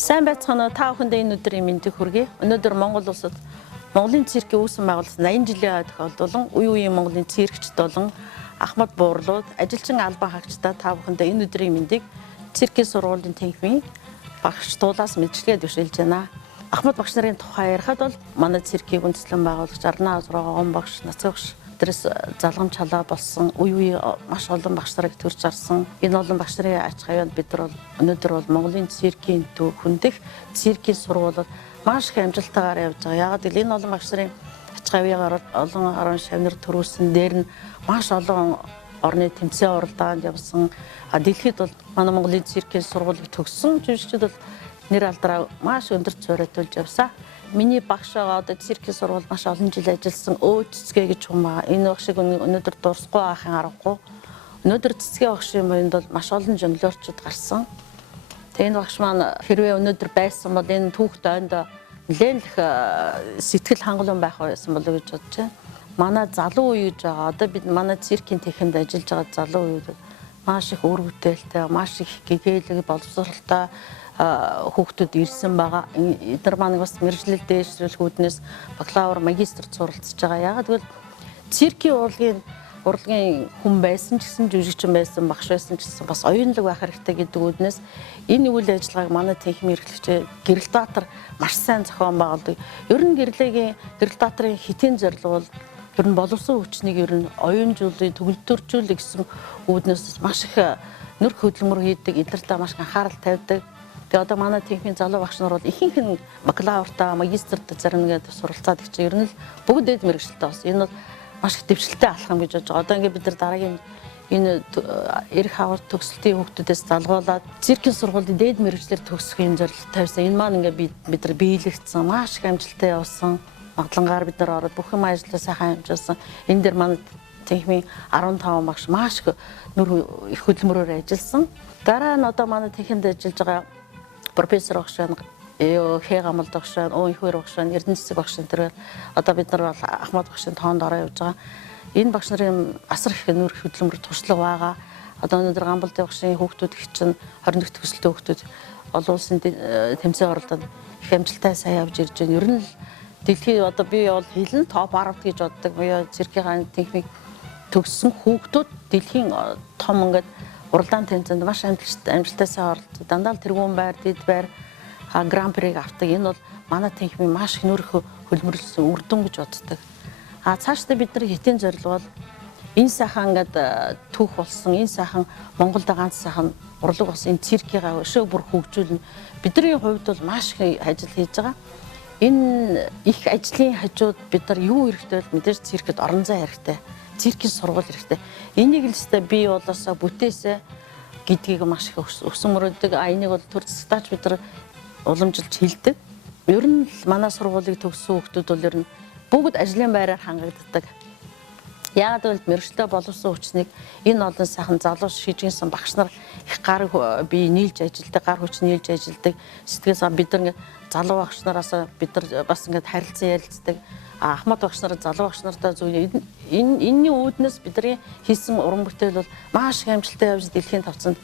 Сайн байцгаана та бүхэндээ энэ өдрийн мэндийг хүргэе. Өнөөдөр Монгол улсад Монголын циркийн үүсгэн байгуулсан 80 жилийн тохиолдолон үе үеийн Монголын циркчд болон ахмад буурлууд, ажилчин албан хаагчдаа та бүхэндээ энэ өдрийн мэндийг циркийн сургуулийн тэнхимийн багш туулаас мэдлэгээ дэвшүүлж байна. Ахмад багш нарын тухай ярихад бол манай циркийг үндэслэн байгуулагч Арнаа Азрогон багш, Нацгийн багш дээрээс залгамж халаа болсон үе үе маш олон багш нарыг төрж гарсан. Энэ олон багш нарын ач хавьяанд бид нар өнөөдөр бол Монголын циркийн төв хүндэх циркийн сургуулиуд маш их амжилттайгаар явж байгаа. Яагаад гэвэл энэ олон багш нарын ач хавьяагаар олон орон шавнар төрүүлсэн дээр нь маш олон орны тэмцээн уралдаанд явсан. Дэлхийд бол манай Монголын циркийн сургуулийг төгссөн жүжигчид бол нэр алдраа маш өндөр цорайтуулж явсан. Миний багш байгаа одоо циркийн сургууль маш олон жил ажилласан Цэцгээ гэж хүн байгаа. Энэ багшийг өнөөдөр дурсахгүй ахын аргагүй. Өнөөдөр Цэцгээ багшийн моёнд бол маш олон жонглерчуд гарсан. Тэгээ энэ багш маань хэрвээ өнөөдөр байсан бол энэ түүхт ойнд нэлээд их сэтгэл хангалуун байх байсан болов гэж бодож байна. Манай залуу үе гэж байгаа. Одоо бид манай циркийн техникт ажиллаж байгаа залуу үеуд маш их үр бүтээлтэй, маш их гэгээлэг боловсралтай хүүхдүүд ирсэн байгаа. Эдгээр маань бас мэргэжил дэвшүүлгүүднээс бакалавр, магистрт суралцж байгаа. Яагаад гэвэл циркийн урлагийн хүн байсан ч гэсэн, жүжигчин байсан, багш байсан ч гэсэн бас оюунлаг байх хэрэгтэй гэдэг үднээс энэ үйл ажиллагааг манай техникийн эрхлэгч гэрэл театр маш сайн зохион байгуулдаг. Ер нь гэрэл театрын хитгэн зорилго бол ер нь боловсон хүчнийг ер нь оюунжуулъя, төгөлдөржүүлэх гэсэн үүднээс маш их нөр хөдөлмөр хийдэг, эднэртээ маш их анхаарал тавьдаг. Тэгээ одоо манай техникийн залуу багш нар бол ихэнх нь бакалавртаа, магистртаа зарим нэгэд суралцаад их чинь ер нь л бүгд дэд мэргэжилтэй бас. Энэ бол маш их дэвшилтэй алхам гэж бодож байгаа. Одоо ингээд бид нар дараагийн энэ эрх хавар төгсөлтийн хүүхдүүдээс залгуулад циркийн сургуулийн дээд мэргэжлэр төгсөхийн зорилго тавьсан. Энэ маань ингээд бид нар биелэгдсэн, маш их амжилттай явсан. Маглангаар бид нар ороод бүх юм ажлаа сайхан амжуулсан. Энэ дээр манай техникийн 15 багш маш их нөр их хөдөлмөрөөр ажилласан. Дараа нь одоо манай техникт ажиллаж байгаа профессор багш байна, Хэ гамалд багш байна, Ихвэр багш байна, Эрдэнэ цэцэг багш энэ одоо бид нар бол Ахмад багшийн тоонд ороо явж байгаа. Энэ багш нарын асар их нөр хөдөлмөр туршлага байгаа. Одоо өнөөдөр Гамбалдын багшийн хүүхдүүд их чинь 21 төсөлтөө хүүхдүүд олон улсын тэмцээн оролдоод их амжилттай сайн явж ирж байна. Ер нь дэлхийд одоо би бол хэлэн топ 10 гэж боддог. Буюу циркийн техник төгссөн хүүхдүүд дэлхийн том ингээд уралдаан тэмцээнд маш амжилттай сайн оролцдог. Дандаа л тэргүүн байр, дэд байр, гран приг авдаг. Энэ бол манай техникийн маш их нөр хөлмөрлсөн үр дүн гэж боддог. Цаашдаа бидний хитгэн зорилго бол энэ сайхан ингээд түүх болсон, энэ сайхан Монголд ганц сайхан урлаг болсон энэ циркийн өшөө бүр хөгжүүлнэ. Бидний хувьд бол маш их ажил хийж байгаа. Энэ их ажлын хажууд бид нар юу хэрэгтэй вэ? Мэдээж циркэд орон зай хэрэгтэй. Циркийн сургууль хэрэгтэй. Энийг л өстой бий болоосоо бүтээсэ гэдгийг маш их өсөн мөрөддөг. Энийг бол төр засагтаач бид нар уламжилж хэлдэг. Ер нь л манай сургуулийг төгссөн хүүхдүүд бол ер нь бүгд ажлын байраар хангагддаг. Яагаад гэвэл мэргэжлээ боловсон хүчнийг энэ олон сайхан залуу шижгэнсэн багш нар их гар бие нийлж ажилдаг, гар хүч нийлж ажилдаг. Сэтгэлээс бид нар залуу багш нараас бид нар бас ингээд харилцан ярилцдаг. Ахмад багш нар залуу багш нартай зөв энэний үүднээс бидний хийсэн уран бүтээл бол маш их амжилттай явж дэлхийн тавцанд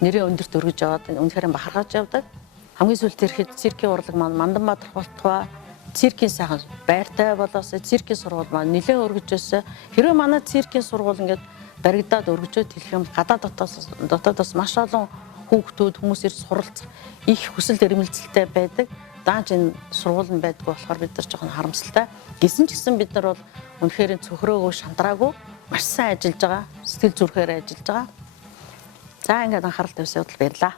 нэрээ өндөрт өргөж яваад үнэхээр бахархаж явдаг. Хамгийн сүүлд ирэхэд циркийн урлаг маань Манданбаатар болтгоо циркийн сайхан байртай болоосоо циркийн сургууль маань нэлээд өргөжөөсөө хэрвээ манай циркийн сургууль ингээд баригдаад өргөжөөд хэлэх юм дотоодоос маш олон хүүхдүүд хүмүүс ирж суралцах их хүсэл эрмэлзэлтэй байдаг. Даанч энэ сургууль нь байдгүй болохоор бид нар жоохон харамсалтай. Гэсэн ч гэсэн бид нар бол үнэхээр цөхрөөгөө шантраагүй маш сайн ажиллаж байгаа. Сэтгэл зүрхээр ажиллаж байгаа. За ингээд анхаарал тавьсан удаа баярлалаа.